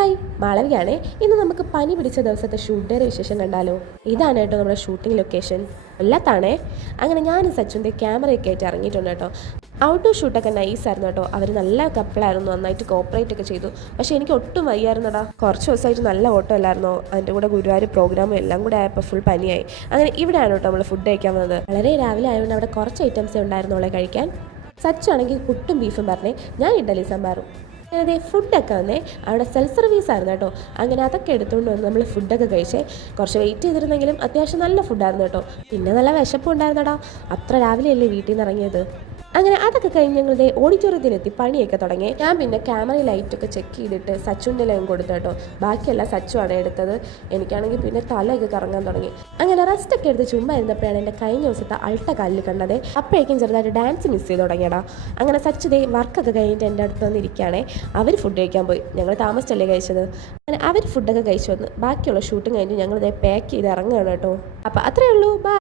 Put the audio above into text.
Hi, മാളവികയാണേ. ഇന്ന് നമുക്ക് പനി പിടിച്ച ദിവസത്തെ ഷൂട്ടിൻ്റെ വിശേഷം കണ്ടാലോ. ഇതാണ് കേട്ടോ നമ്മുടെ ഷൂട്ടിംഗ് ലൊക്കേഷൻ. കൊല്ലത്താണേ. അങ്ങനെ ഞാനും സച്ചുൻ്റെ ക്യാമറയൊക്കെ ആയിട്ട് ഇറങ്ങിയിട്ടുണ്ട് കേട്ടോ. ഔട്ട്ഡോർ ഷൂട്ടൊക്കെ നൈസായിരുന്നു കേട്ടോ. അവർ നല്ല കപ്പിളായിരുന്നു, നന്നായിട്ട് കോപ്പറേറ്റ് ഒക്കെ ചെയ്തു. പക്ഷേ എനിക്ക് ഒട്ടും വയ്യായിരുന്നടാ. കുറച്ച് ദിവസമായിട്ട് നല്ല ഓട്ടം അല്ലായിരുന്നോ. അതിൻ്റെ കൂടെ ഗുരുവായൂർ പ്രോഗ്രാമും എല്ലാം കൂടെ ആയപ്പോൾ ഫുൾ പനിയായി. അങ്ങനെ ഇവിടെയാണ് കേട്ടോ നമ്മൾ ഫുഡ് കഴിക്കാൻ വന്നത്. വളരെ രാവിലെ ആയതുകൊണ്ട് അവിടെ കുറച്ച് ഐറ്റംസേ ഉണ്ടായിരുന്നുള്ളൂ കഴിക്കാൻ. സച്ചു ആണെങ്കിൽ പുട്ടും ബീഫും പറഞ്ഞേ, ഞാൻ ഇഡ്ഡലി സാമ്പാറും. അതെ, ഫുഡൊക്കെ വന്നേ അവിടെ സെൽഫ് സർവീസ് ആയിരുന്നു കേട്ടോ. അങ്ങനെ അതൊക്കെ എടുത്തുകൊണ്ട് വന്ന് നമ്മൾ ഫുഡൊക്കെ കഴിച്ചേ. കുറച്ച് വെയിറ്റ് ചെയ്തിരുന്നെങ്കിലും അത്യാവശ്യം നല്ല ഫുഡായിരുന്നു കേട്ടോ. പിന്നെ നല്ല വിശപ്പും ഉണ്ടായിരുന്നടാ. അത്ര രാവിലെയല്ലേ വീട്ടിൽ നിന്ന് ഇറങ്ങിയത്. അങ്ങനെ അതൊക്കെ കഴിഞ്ഞ് ഞങ്ങളുടെ ഓഡിറ്റോറിയത്തിലെത്തി പണിയൊക്കെ തുടങ്ങി. ഞാൻ പിന്നെ ക്യാമറ ലൈറ്റൊക്കെ ചെക്ക് ചെയ്തിട്ട് സച്ചുവിൻ്റെ ലൈൻ കൊടുത്തു കേട്ടോ. ബാക്കിയെല്ലാം സച്ചുവാണ് എടുത്തത്. എനിക്കാണെങ്കിൽ പിന്നെ തലയൊക്കെ കറങ്ങാൻ തുടങ്ങി. അങ്ങനെ റെസ്റ്റൊക്കെ എടുത്ത് ചുമ്മാ ഇരുന്നപ്പോഴാണ് എൻ്റെ കഴിഞ്ഞ ദിവസത്തെ അൾട്ട കാലിൽ കണ്ടത്. അപ്പോഴേക്കും ചെറുതായിട്ട് ഡാൻസ് മിസ് ചെയ്ത് തുടങ്ങിയടാ. അങ്ങനെ സച്ചുദേ വർക്കൊക്കെ കഴിഞ്ഞിട്ട് എൻ്റെ അടുത്ത് വന്നിരിക്കുകയാണേ. അവർ ഫുഡ് കഴിക്കാൻ പോയി. ഞങ്ങൾ താമസിച്ചല്ലേ കഴിച്ചത്. അങ്ങനെ അവർ ഫുഡൊക്കെ കഴിച്ചു വന്ന് ബാക്കിയുള്ള ഷൂട്ടും കഴിഞ്ഞ് ഞങ്ങളിതേ പാക്ക് ചെയ്ത് ഇറങ്ങുകയാണ് കേട്ടോ. അപ്പോൾ അത്രയേ ഉള്ളൂ. ബൈ.